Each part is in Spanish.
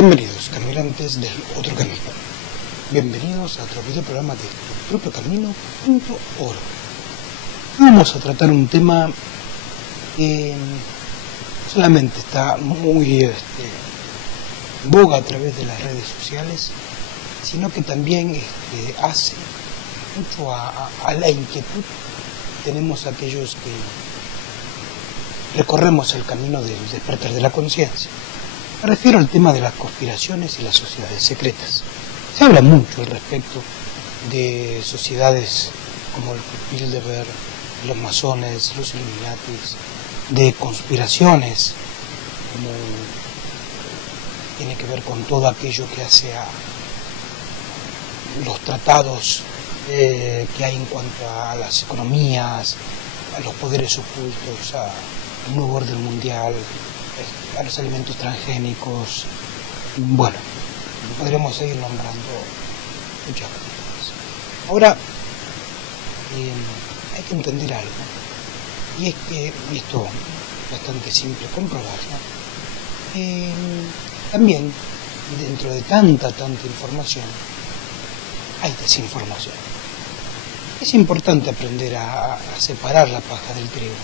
Bienvenidos, caminantes del otro camino. Bienvenidos a otro video programa de propiocamino.org. Vamos a tratar un tema que no solamente está muy en boga a través de las redes sociales, sino que también hace mucho a la inquietud que tenemos aquellos que recorremos el camino del despertar de la conciencia. Me refiero al tema de las conspiraciones y las sociedades secretas. Se habla mucho al respecto de sociedades como el Bilderberg, los masones, los Illuminatis, de conspiraciones, como tiene que ver con todo aquello que hace a los tratados que hay en cuanto a las economías, a los poderes ocultos, al nuevo orden mundial, a los alimentos transgénicos. Bueno, podremos seguir nombrando muchas cosas. Ahora, hay que entender algo, y es que, y esto es bastante simple comprobarlo, también dentro de tanta información hay desinformación. Es importante aprender a separar la paja del trigo,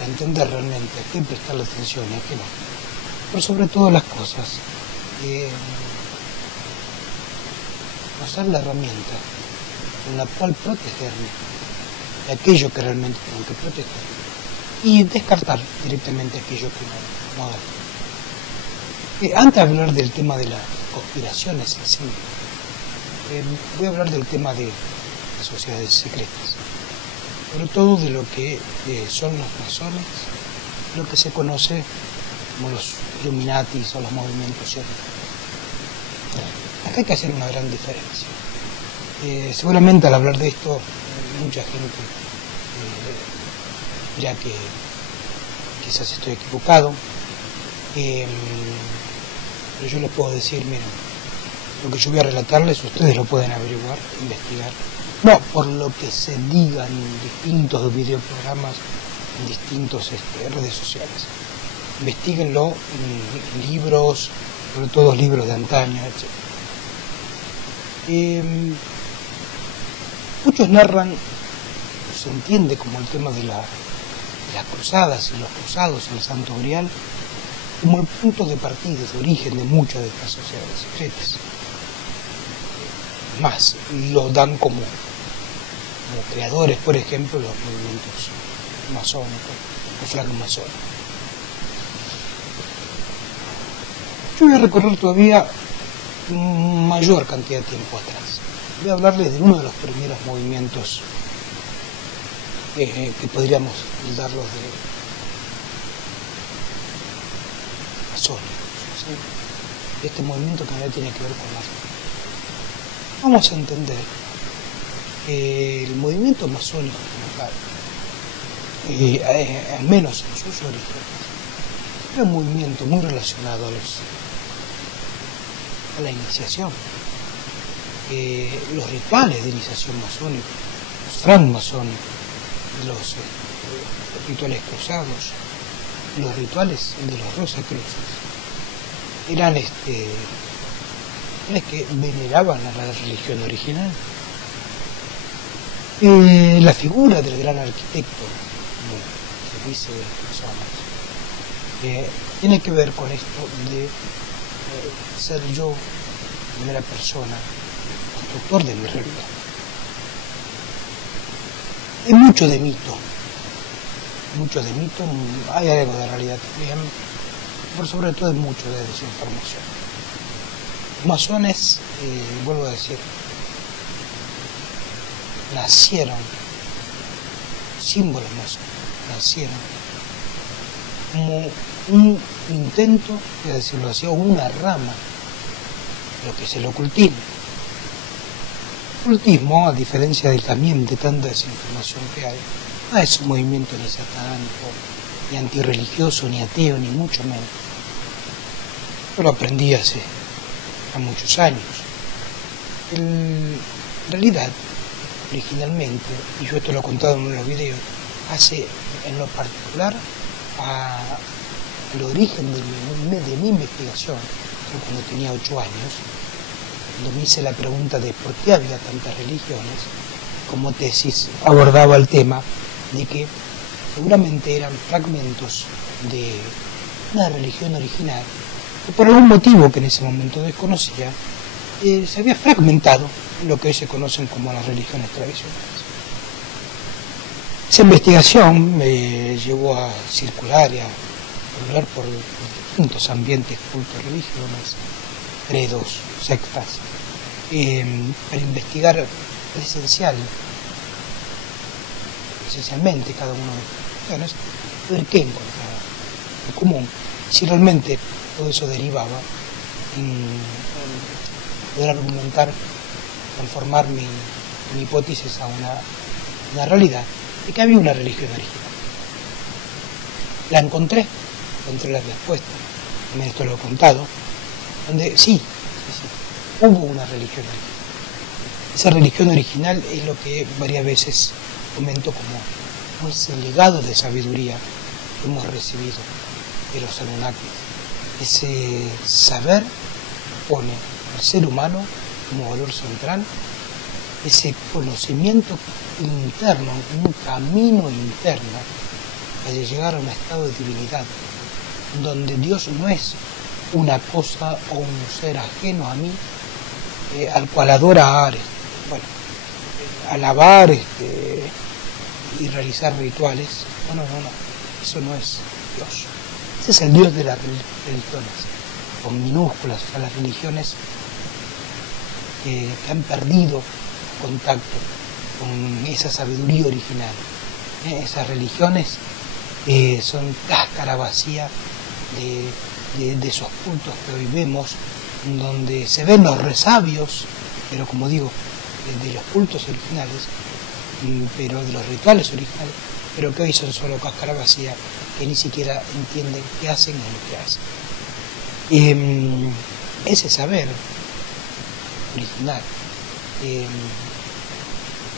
a entender realmente a qué prestarle atención y a qué no. Pero sobre todas las cosas, nos da la herramienta con la cual protegerme de aquello que realmente tengo que proteger y descartar directamente aquello que no da. Antes de hablar del tema de las conspiraciones en sí, voy a hablar del tema de las sociedades secretas, sobre todo de lo que son los masones, lo que se conoce como los Illuminatis o los movimientos sionistas. Acá hay que hacer una gran diferencia. Seguramente al hablar de esto, mucha gente dirá que quizás estoy equivocado, pero yo les puedo decir, miren, lo que yo voy a relatarles, ustedes lo pueden averiguar, investigar, no por lo que se diga en distintos videoprogramas, en distintas redes sociales. Investíguenlo en libros, sobre todo libros de antaño, etc. Muchos narran, se entiende como el tema de las cruzadas y los cruzados al Santo Grial, como el punto de partida, de origen de muchas de estas sociedades secretas. Más, lo dan como creadores, por ejemplo, los movimientos masónicos o francmasónicos. Yo voy a recorrer todavía mayor cantidad de tiempo atrás. Voy a hablarles de uno de los primeros movimientos que podríamos darlos de masónicos, ¿sí? Este movimiento que tiene que ver con la fe. Vamos a entender que el movimiento masónico como tal, al menos en sus orígenes, era un movimiento muy relacionado a la iniciación. Los rituales de iniciación masónica, los francmasónicos, los rituales cruzados, los rituales de los Rosacruces, eran que veneraban a la religión original. La figura del gran arquitecto, como se dice de las personas, tiene que ver con esto de ser yo, primera persona, constructor de mi realidad. Hay mucho de mito, hay algo de realidad también, pero sobre todo hay mucho de desinformación. Los masones, vuelvo a decir, nacieron, símbolos masones, nacieron como un intento, voy a decirlo así, o una rama de lo que es el ocultismo. El ocultismo, a diferencia también de tanta desinformación que hay, no es un movimiento ni satánico, ni antirreligioso, ni ateo, ni mucho menos. Yo lo aprendí hace muchos años. En realidad, originalmente, y yo esto lo he contado en los videos, hace en lo particular al origen de mi investigación, fue cuando tenía 8 años, cuando me hice la pregunta de por qué había tantas religiones. Como tesis abordaba el tema de que seguramente eran fragmentos de una religión original que por algún motivo que en ese momento desconocía, se había fragmentado en lo que hoy se conocen como las religiones tradicionales. Esa investigación me llevó a circular y a hablar por distintos ambientes, cultos, religiones, credos, sectas, para investigar esencialmente cada una de las religiones, ver qué encontraba en común, si realmente todo eso derivaba en poder argumentar, transformar mi hipótesis a una realidad de que había una religión original. La encontré la respuesta, también esto lo he contado, donde sí, hubo una religión original. Esa religión original es lo que varias veces comento como ese legado de sabiduría que hemos recibido de los Anunnakis. Ese saber pone al ser humano como valor central, ese conocimiento interno, un camino interno para llegar a un estado de divinidad, donde Dios no es una cosa o un ser ajeno a mí, al cual adorar, alabar y realizar rituales. No, eso no es Dios. Ese es el Dios de las religiones, con minúsculas, a las religiones que han perdido contacto con esa sabiduría original. Esas religiones son cáscara vacía de esos cultos que hoy vemos, donde se ven los resabios, pero como digo, de los cultos originales, pero de los rituales originales, pero que hoy son solo cáscara vacía, que ni siquiera entienden qué hacen o lo que hacen. Ese saber original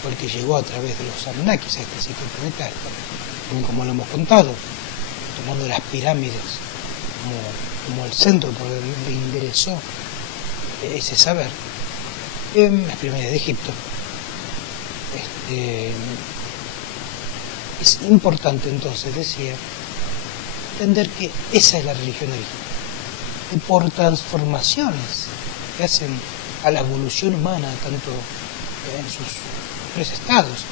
fue el que llegó a través de los Anunnakis a este ciclo planetario, como lo hemos contado, tomando las pirámides como el centro por donde ingresó ese saber, las pirámides de Egipto. Es importante entonces, decía, entender que esa es la religión original, y por transformaciones que hacen a la evolución humana, tanto en sus tres estados,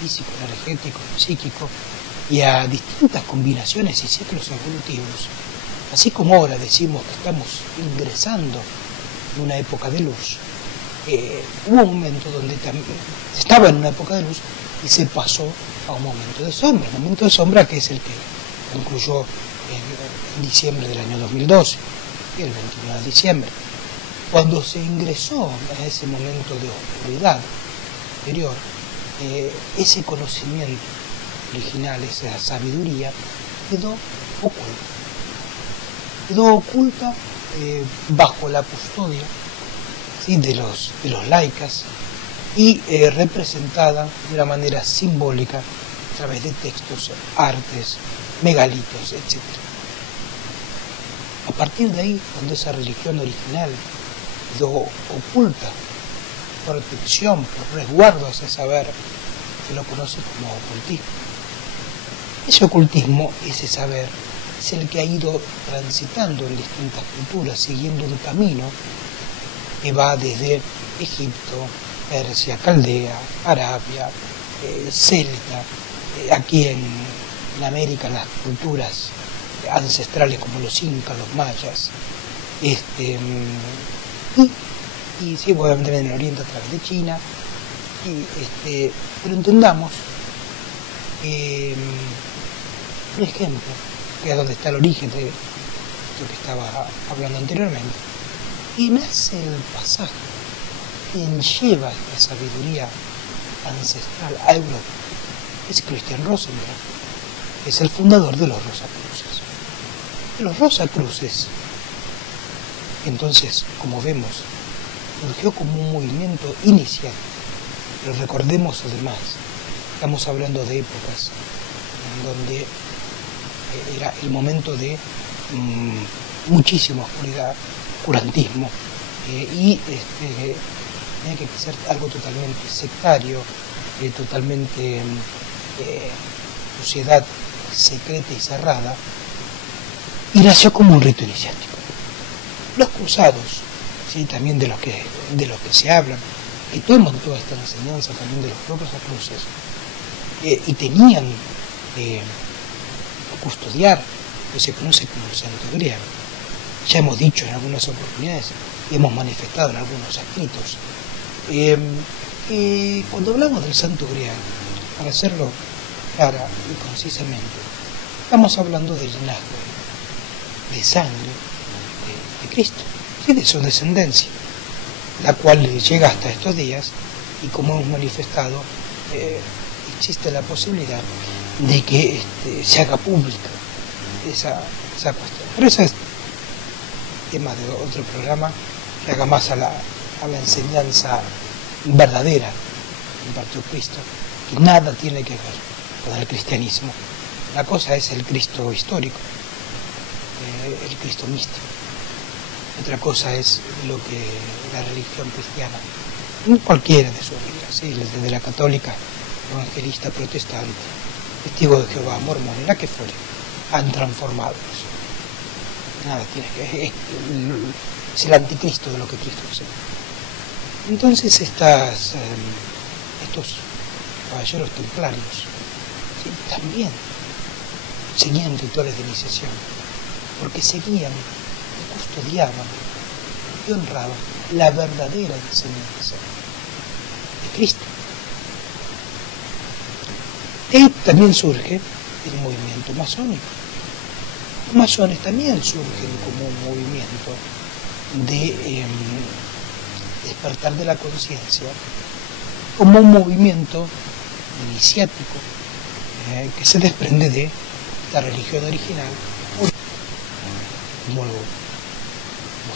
físico, energético, psíquico, y a distintas combinaciones y ciclos evolutivos, así como ahora decimos que estamos ingresando en una época de luz, hubo un momento donde también se estaba en una época de luz y se pasó a un momento de sombra que es el que concluyó en diciembre del año 2012, el 21 de diciembre, cuando se ingresó a ese momento de oscuridad interior. Ese conocimiento original, esa sabiduría, quedó oculta bajo la custodia, ¿sí?, de los laicas, y representada de una manera simbólica a través de textos, artes, megalitos, etc. A partir de ahí, cuando esa religión original quedó oculta, protección, por resguardo a ese saber, se lo conoce como ocultismo. Ese ocultismo, ese saber, es el que ha ido transitando en distintas culturas, siguiendo un camino que va desde Egipto, Persia, Caldea, Arabia, Celta, aquí en América las culturas ancestrales como los incas, los mayas, y sí, obviamente en el Oriente a través de China, pero entendamos un ejemplo, que es donde está el origen de lo que estaba hablando anteriormente, y nace el pasaje, quien lleva esta sabiduría ancestral a Europa es Christian Rosenberg, que es el fundador de los Rosacruces. Los Rosacruces, entonces, como vemos, surgió como un movimiento inicial, pero recordemos además, estamos hablando de épocas en donde era el momento de muchísima oscuridad, oscurantismo, y tenía que ser algo totalmente sectario, totalmente sociedad secreta y cerrada, y nació como un rito iniciático. Los cruzados, ¿sí?, también de los que se hablan, que toman toda esta enseñanza también de los propios acruces, y tenían que custodiar lo que se conoce como el santo grial. Ya hemos dicho en algunas oportunidades y hemos manifestado en algunos escritos, cuando hablamos del santo grial, para hacerlo clara y concisamente, estamos hablando del linaje de sangre de Cristo, ¿sí?, de su descendencia, la cual llega hasta estos días, y como hemos manifestado, existe la posibilidad de que se haga pública esa cuestión. Pero ese es tema de otro programa, que haga más a la enseñanza verdadera que impartió Cristo, que nada tiene que ver con el cristianismo. La cosa es el Cristo histórico, el Cristo místico. Otra cosa es lo que la religión cristiana, cualquiera de sus vidas, ¿sí?, desde la católica, evangelista, protestante, testigo de Jehová, mormón, la que fuere, han transformado eso. Nada tiene que ver, es el anticristo de lo que Cristo enseñó. Entonces estos caballeros templarios, ¿sí?, también seguían rituales de iniciación, porque seguían, custodiaban y honraban la verdadera enseñanza de Cristo. De ahí también surge el movimiento masónico. Los masones también surgen como un movimiento de despertar de la conciencia, como un movimiento iniciático que se desprende de la religión original, como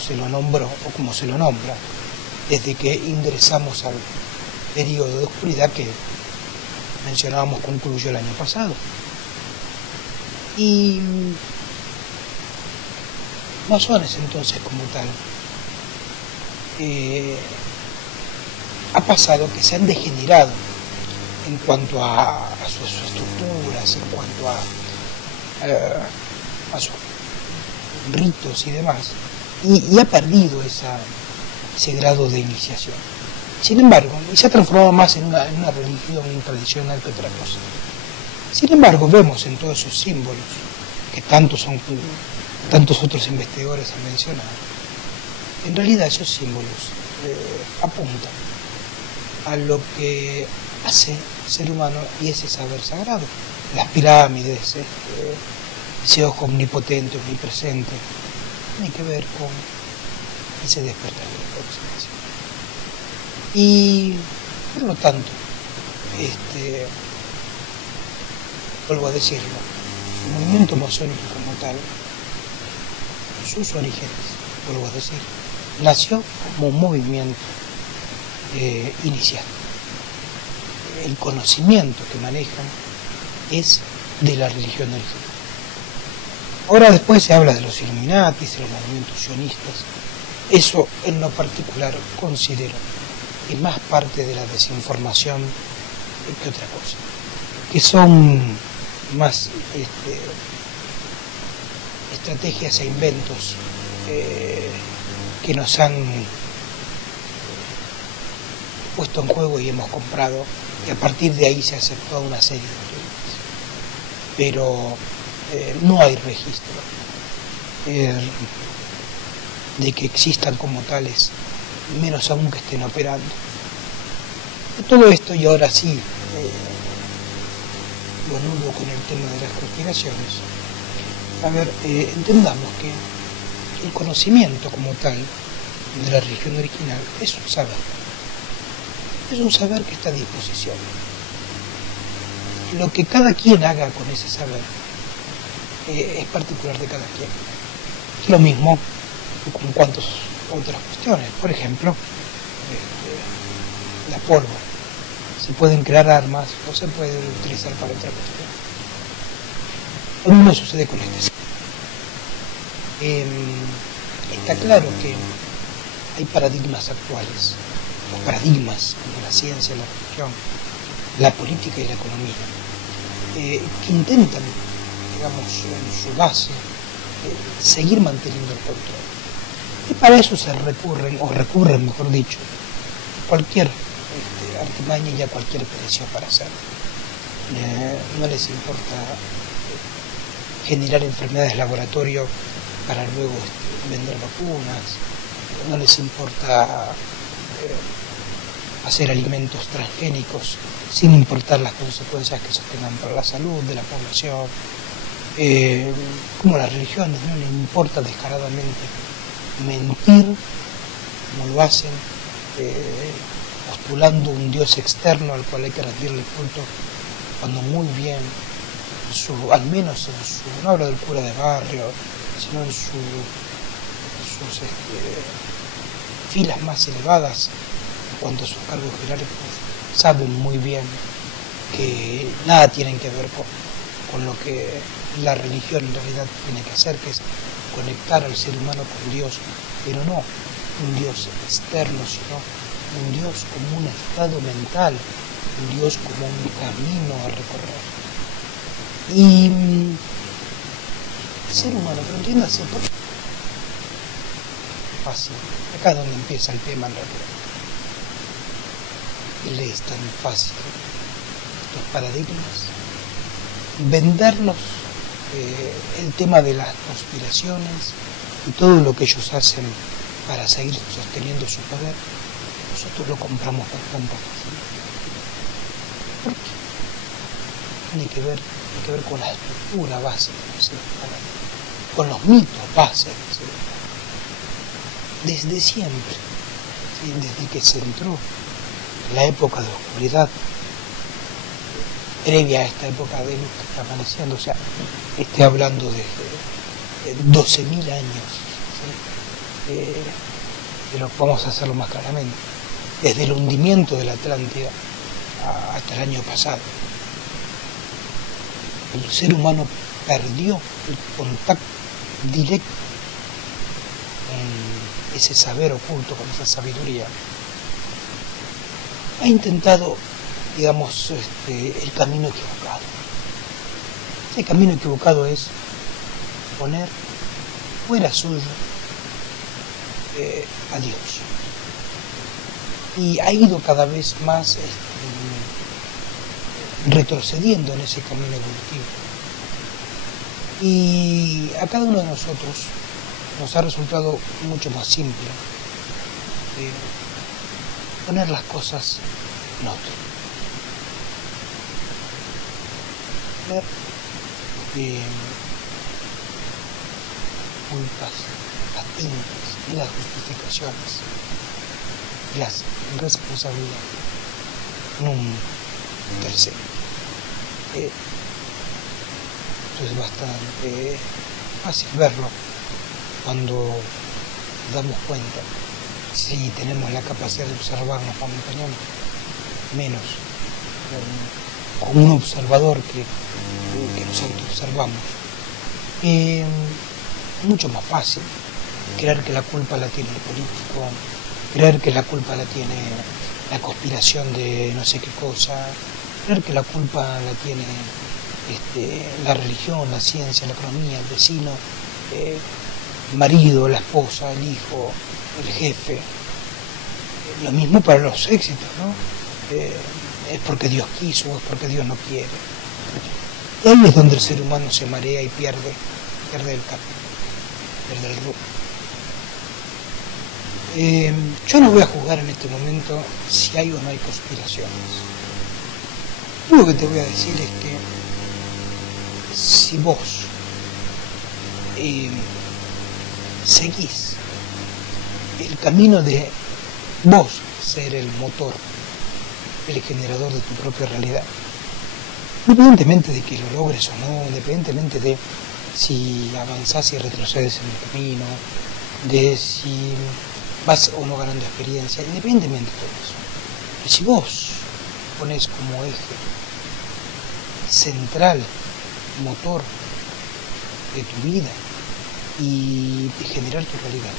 se lo nombró o como se lo nombra, desde que ingresamos al periodo de oscuridad que mencionábamos concluyó el año pasado. Y masones entonces como tal, ha pasado que se han degenerado en cuanto a sus estructuras, en cuanto a sus ritos y demás, y ha perdido ese grado de iniciación. Sin embargo, y se ha transformado más en una religión tradicional que otra cosa. Sin embargo, vemos en todos esos símbolos, que tantos otros investigadores han mencionado, en realidad esos símbolos apuntan a lo que hace el ser humano y ese saber sagrado. Las pirámides, ese ojo omnipotente, omnipresente, tiene que ver con ese despertar de la conciencia. Y por lo tanto, vuelvo a decirlo, el movimiento masónico como tal, sus orígenes, vuelvo a decir, nació como un movimiento inicial. El conocimiento que manejan es de la religión original. Ahora después se habla de los Illuminatis, de los movimientos sionistas. Eso en lo particular considero que es más parte de la desinformación que otra cosa, que son más estrategias e inventos que nos han puesto en juego y hemos comprado, y a partir de ahí se hace toda una serie de teorías. Pero no hay registro de que existan como tales, menos aún que estén operando. Todo esto, y ahora sí lo anulo con el tema de las conspiraciones. A ver, entendamos que el conocimiento como tal de la religión original es un saber. Es un saber que está a disposición. Lo que cada quien haga con ese saber es particular de cada quien. Es lo mismo con cuantas otras cuestiones. Por ejemplo, la pólvora. Se pueden crear armas o se puede utilizar para otra cuestión. Lo mismo sucede con este. está claro que hay paradigmas actuales, los paradigmas como la ciencia, la religión, la política y la economía, que intentan, digamos, en su base, seguir manteniendo el control. Y para eso se recurren, mejor dicho, cualquier artimaña y a cualquier precio para hacerlo. No les importa generar enfermedades de laboratorio para luego vender vacunas, no les importa hacer alimentos transgénicos sin importar las consecuencias que eso tengan para la salud de la población, como las religiones, no les importa descaradamente mentir como lo hacen, postulando un Dios externo al cual hay que rendirle culto, cuando muy bien, al menos en su, no hablo del cura de barrio, sino en sus filas más elevadas, en cuanto a sus cargos jerárquicos, saben muy bien que nada tienen que ver con lo que la religión en realidad tiene que hacer, que es conectar al ser humano con Dios, pero no un Dios externo, sino un Dios como un estado mental, un Dios como un camino a recorrer. Y el ser humano, pero entiéndase, ¿por qué? Fácil, acá es donde empieza el tema en realidad. Y le es tan fácil los paradigmas, vendernos el tema de las conspiraciones y todo lo que ellos hacen para seguir sosteniendo su poder. Nosotros lo compramos con tanta facilidad. ¿Por qué? Tiene que ver con la estructura básica del ser humano, con los mitos bases del ser humano. Desde siempre, ¿sí? Desde que se entró la época de oscuridad, previa a esta época de luz que está amaneciendo, o sea, estoy hablando de 12.000 años, ¿sí? Pero vamos a hacerlo más claramente, desde el hundimiento de la Atlántida hasta el año pasado. El ser humano perdió el contacto directo con ese saber oculto, con esa sabiduría. Ha intentado, digamos, el camino equivocado. Ese camino equivocado es poner fuera suyo a Dios. Y ha ido cada vez más retrocediendo en ese camino evolutivo. Y a cada uno de nosotros nos ha resultado mucho más simple poner las cosas en otro. Ver culpas, las tintas y las justificaciones, las responsabilidades en un tercero. Esto es bastante fácil verlo cuando damos cuenta, si tenemos la capacidad de observarnos momentáneamente, menos con un observador que nos autoobservamos. Mucho más fácil creer que la culpa la tiene el político, creer que la culpa la tiene la conspiración de no sé qué cosa, creer que la culpa la tiene la religión, la ciencia, la economía, el vecino, el marido, la esposa, el hijo, el jefe. Lo mismo para los éxitos, ¿no? Es porque Dios quiso o es porque Dios no quiere. Y ahí es donde el ser humano se marea y pierde el camino, pierde el rumbo. Yo no voy a juzgar en este momento si hay o no hay conspiraciones. Lo único que te voy a decir es que si vos seguís el camino de vos ser el motor, el generador de tu propia realidad, independientemente de que lo logres o no, independientemente de si avanzás y retrocedes en el camino, de si vas o no ganando experiencia, independientemente de todo eso. Pero si vos pones como eje central, motor de tu vida, y de generar tu realidad.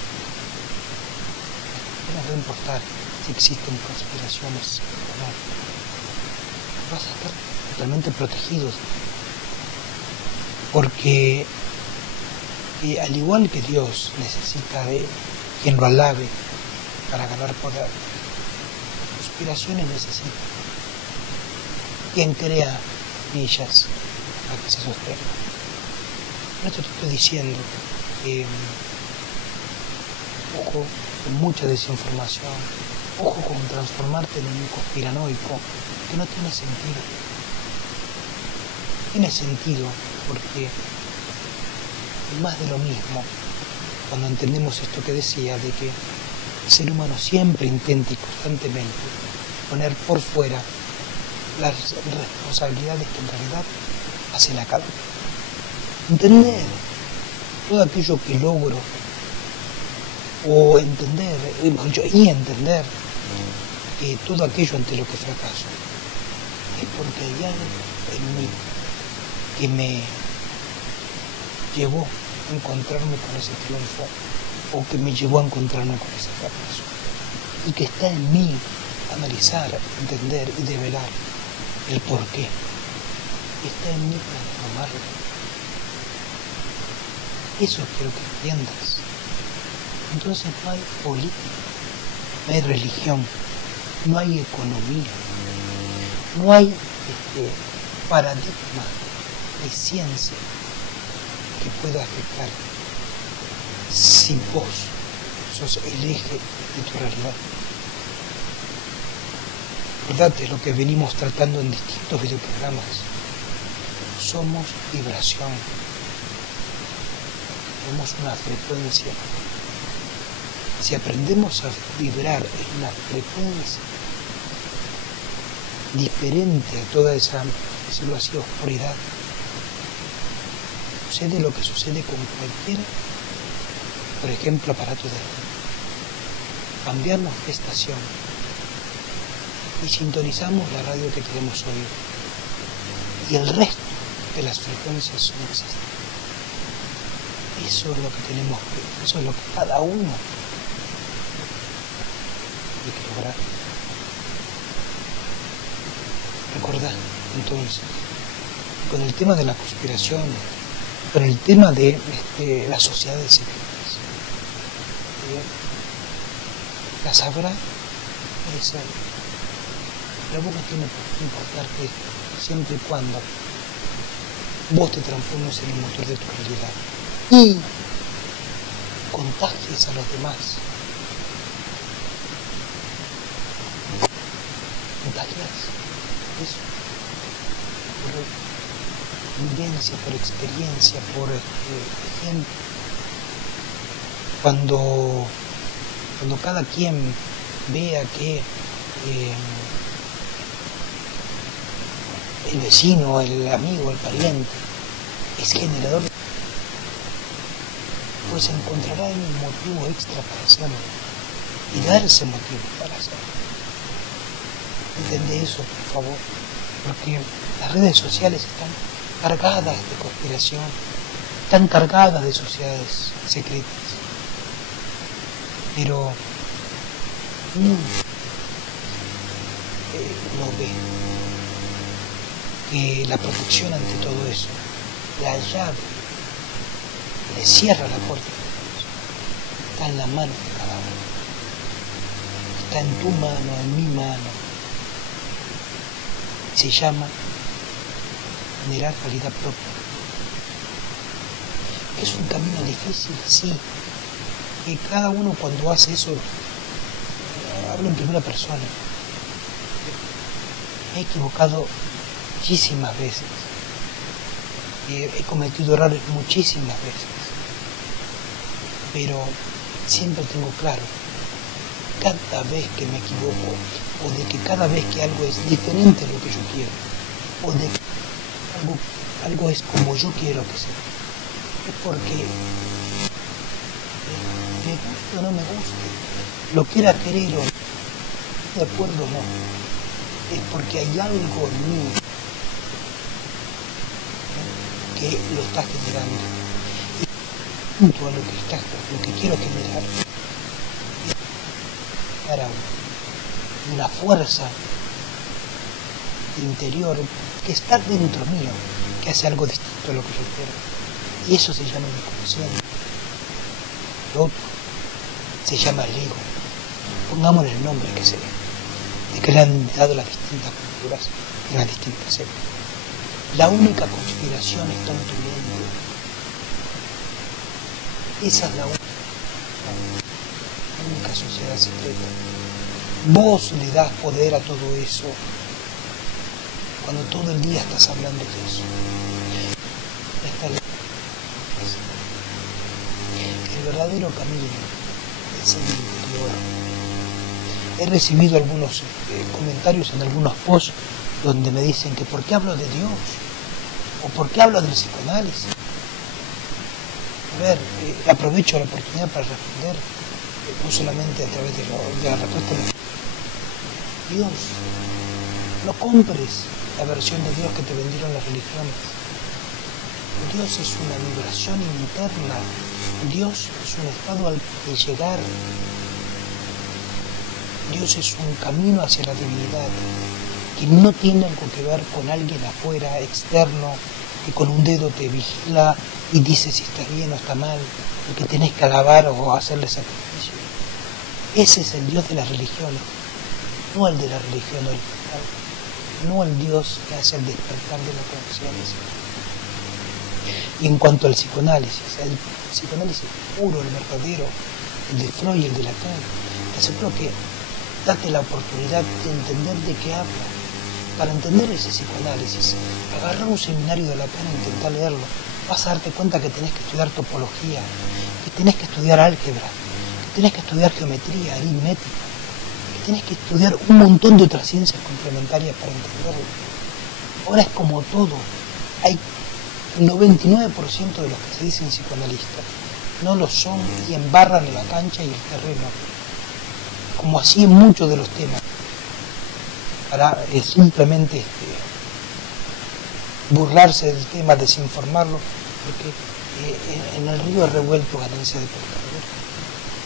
No nos va a importar si existen conspiraciones o no. Vas a estar totalmente protegidos, porque al igual que Dios necesita de quien lo alabe para ganar poder, conspiraciones necesita quien crea ellas para que se sostengan. Por esto te estoy diciendo que ojo con mucha desinformación, ojo con transformarte en un conspiranoico, que no tiene sentido. Tiene sentido porque es más de lo mismo cuando entendemos esto que decía, de que el ser humano siempre intenta y constantemente poner por fuera las responsabilidades que en realidad hacen a cada uno. Entender todo aquello que logro, o entender, y entender que todo aquello ante lo que fracaso es porque hay algo en mí que me llevó a encontrarme con ese triunfo, o que me llevó a encontrarme con ese fracaso, y que está en mí analizar, entender y develar el porqué. Está en mí transformarlo. Eso quiero que entiendas. Entonces no hay política, no hay religión, no hay economía, no hay paradigma de ciencia que pueda afectar si vos sos el eje de tu realidad. Acordate lo que venimos tratando en distintos videoprogramas. Somos vibración. Somos una frecuencia. Si aprendemos a vibrar en una frecuencia diferente a toda esa, decirlo así, oscuridad, sucede lo que sucede con cualquier, por ejemplo, aparato de radio. Cambiamos de estación y sintonizamos la radio que queremos oír, y el resto de las frecuencias no existen. Eso es lo que tenemos que, eso es lo que cada uno tiene que lograr. Recordá, entonces, con el tema de la conspiración, con el tema de las sociedades secretas, las habrá, puede ser, pero vos no tiene por qué importarte siempre y cuando vos te transformes en el motor de tu realidad y contagies a los demás. Contagias eso por vivencia, por experiencia, por ejemplo. Cuando cada quien vea que el vecino, el amigo, el pariente es generador, pues encontrará un motivo extra para hacerlo y darse motivo para hacerlo. Entendé eso, por favor, porque las redes sociales están cargadas de conspiración, están cargadas de sociedades secretas, pero uno no ve que la protección ante todo eso, la llave, le cierra la puerta, está en la mano de cada uno, está en tu mano, en mi mano. Se llama generar realidad propia. Es un camino difícil, sí, que cada uno cuando hace eso, hablo en primera persona, me he equivocado muchísimas veces, he cometido errores muchísimas veces, pero siempre tengo claro, cada vez que me equivoco, o de que cada vez que algo es diferente a lo que yo quiero, o de que algo es como yo quiero que sea, es porque me guste o no me guste, lo quiera querer o no, de acuerdo o no, es porque hay algo en mí que lo está generando. junto a lo que quiero generar, para una fuerza interior que está dentro mío, que hace algo distinto a lo que yo quiero. Y eso se llama inconsciente. Lo otro se llama el ego. Pongámosle el nombre que sea, de que le han dado las distintas culturas en las distintas épocas. La única conspiración está en tu mente. Esa es la única sociedad secreta. Vos le das poder a todo eso cuando todo el día estás hablando de eso. El verdadero camino es el interior. He recibido algunos comentarios en algunos posts donde me dicen que por qué hablo de Dios o por qué hablo del psicoanálisis. A ver, aprovecho la oportunidad para responder, no solamente a través de la respuesta. Dios, no compres la versión de Dios que te vendieron las religiones. Dios es una vibración interna. Dios es un estado al que llegar. Dios es un camino hacia la divinidad que no tiene algo que ver con alguien afuera, externo, que con un dedo te vigila y dice si estás bien o está mal, y que tenés que alabar o hacerle sacrificio. Ese es el Dios de las religiones, no el de la religión original, no el Dios que hace el despertar de la conciencia. Y en cuanto al psicoanálisis puro, el verdadero, el de Freud y el de Lacan, te aseguro que date la oportunidad de entender de qué habla. Para entender ese psicoanálisis, agarrar un seminario de Lacan e intentar leerlo. Vas a darte cuenta que tenés que estudiar topología, que tenés que estudiar álgebra, que tenés que estudiar geometría, aritmética, que tenés que estudiar un montón de otras ciencias complementarias para entenderlo. Ahora es como todo. Hay 99% de los que se dicen psicoanalistas no lo son y embarran la cancha y el terreno, como así en muchos de los temas, para simplemente burlarse del tema, desinformarlo, porque en el río revuelto ganancia de pescador.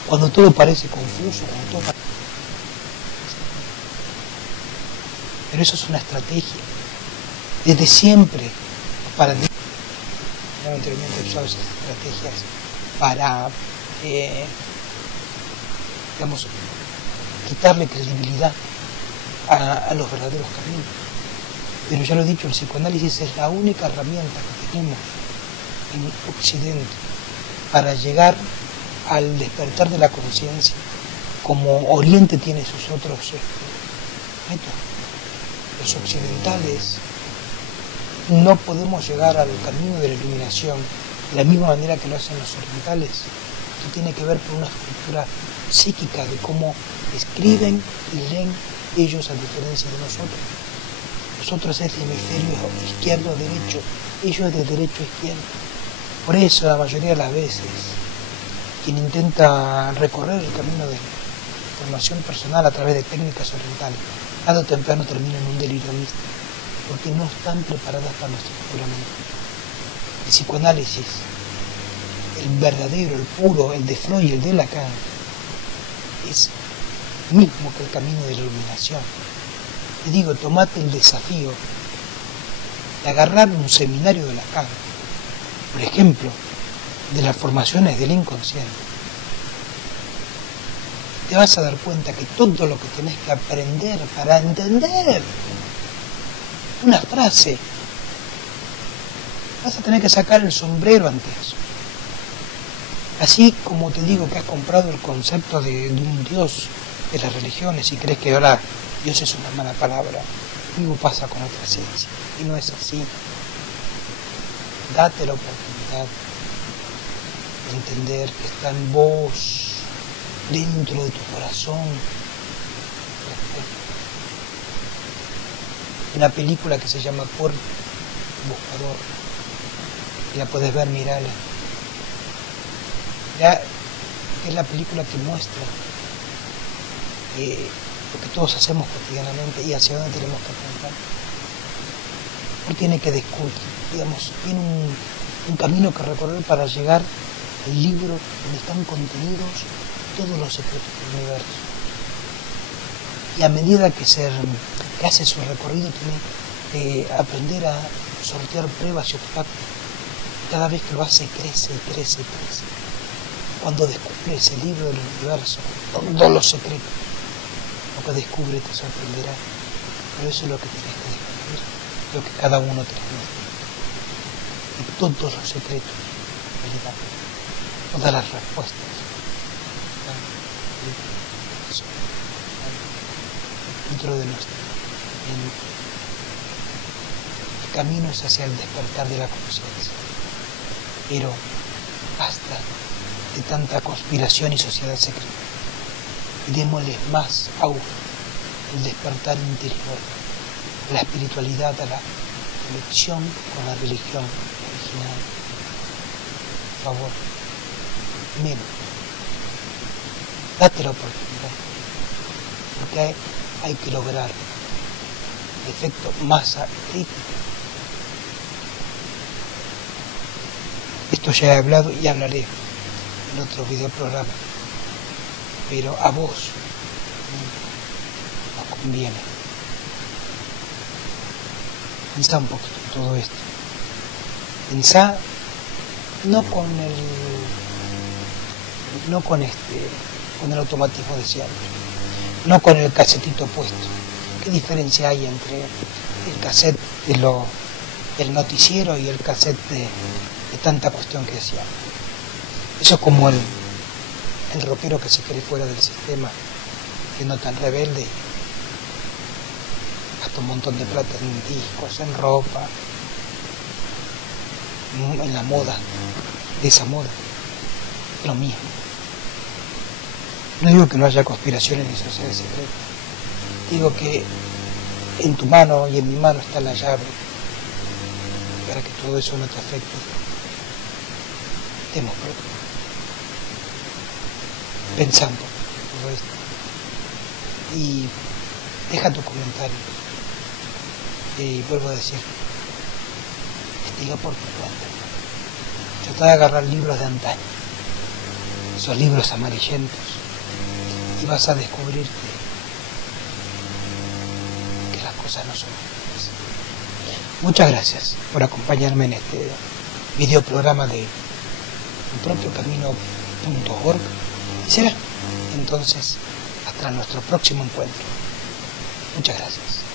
Cuando todo parece confuso, pero eso es una estrategia. Desde siempre, para anteriormente usado esas estrategias para, quitarle credibilidad a los verdaderos caminos. Pero ya lo he dicho, el psicoanálisis es la única herramienta que tenemos en Occidente para llegar al despertar de la conciencia, como Oriente tiene sus otros métodos. Los occidentales no podemos llegar al camino de la iluminación de la misma manera que lo hacen los orientales. Esto tiene que ver con una estructura psíquica de cómo escriben y leen ellos a diferencia de nosotros. Nosotros es de hemisferio izquierdo a derecho, ellos es de derecho a izquierdo. Por eso la mayoría de las veces quien intenta recorrer el camino de formación personal a través de técnicas orientales, tarde o temprano termina en un delirio místico, porque no están preparadas para nuestro puramente. El psicoanálisis, el verdadero, el puro, el de Freud y el de Lacan, es mismo que el camino de la iluminación. Te digo, tomate el desafío de agarrar un seminario de Lacan, por ejemplo, de las formaciones del inconsciente. Te vas a dar cuenta que todo lo que tenés que aprender para entender una frase, vas a tener que sacar el sombrero ante eso. Así como te digo que has comprado el concepto de un Dios de las religiones y crees que ahora Dios es una mala palabra, lo mismo pasa con otra ciencia, y no es así. Date la oportunidad de entender que está en vos, dentro de tu corazón. Una película que se llama Cuerpo Buscador, la puedes ver, mirala. Ya es la película que muestra lo que todos hacemos cotidianamente y hacia dónde tenemos que apuntar. Uno tiene que descubrir, tiene un camino que recorrer para llegar el libro donde están contenidos todos los secretos del universo. Y a medida que hace su recorrido, tiene que aprender a sortear pruebas y obstáculos. Cada vez que lo hace, crece y crece y crece. Cuando descubre ese libro del universo, todos los secretos, lo que descubre te sorprenderá. Pero eso es lo que tienes que descubrir, lo que cada uno tiene. Y todos los secretos, realidad, todas las respuestas. Dentro de nuestro mente. El camino es hacia el despertar de la conciencia. Pero basta de tanta conspiración y sociedad secreta. Y démosles más auge al despertar interior, a la espiritualidad, a la conexión con la religión original. Por favor, menos. Date la oportunidad. Porque hay que lograr el efecto masa crítica. Esto ya he hablado y hablaré en otro videoprograma, pero a vos nos conviene. Pensá un poquito en todo esto. Pensá no con el automatismo de siempre, no con el casetito puesto. ¿Qué diferencia hay entre el cassette del noticiero y el cassette de tanta cuestión que decía? Eso es como el rockero que se cree fuera del sistema, que no tan rebelde, gasta un montón de plata en discos, en ropa, en la moda, de esa moda. Es lo mismo. No digo que no haya conspiraciones ni sociedades secretas. Digo que en tu mano y en mi mano está la llave para que todo eso no te afecte. Demos prueba. Pensando todo esto. Y deja tu comentario. Y vuelvo a decir, investiga por tu cuenta. Trata de agarrar libros de antaño, esos libros amarillentos, y vas a descubrir que las cosas no son así. Muchas gracias por acompañarme en este videoprograma de tupropiocamino.org. Y será entonces hasta nuestro próximo encuentro. Muchas gracias.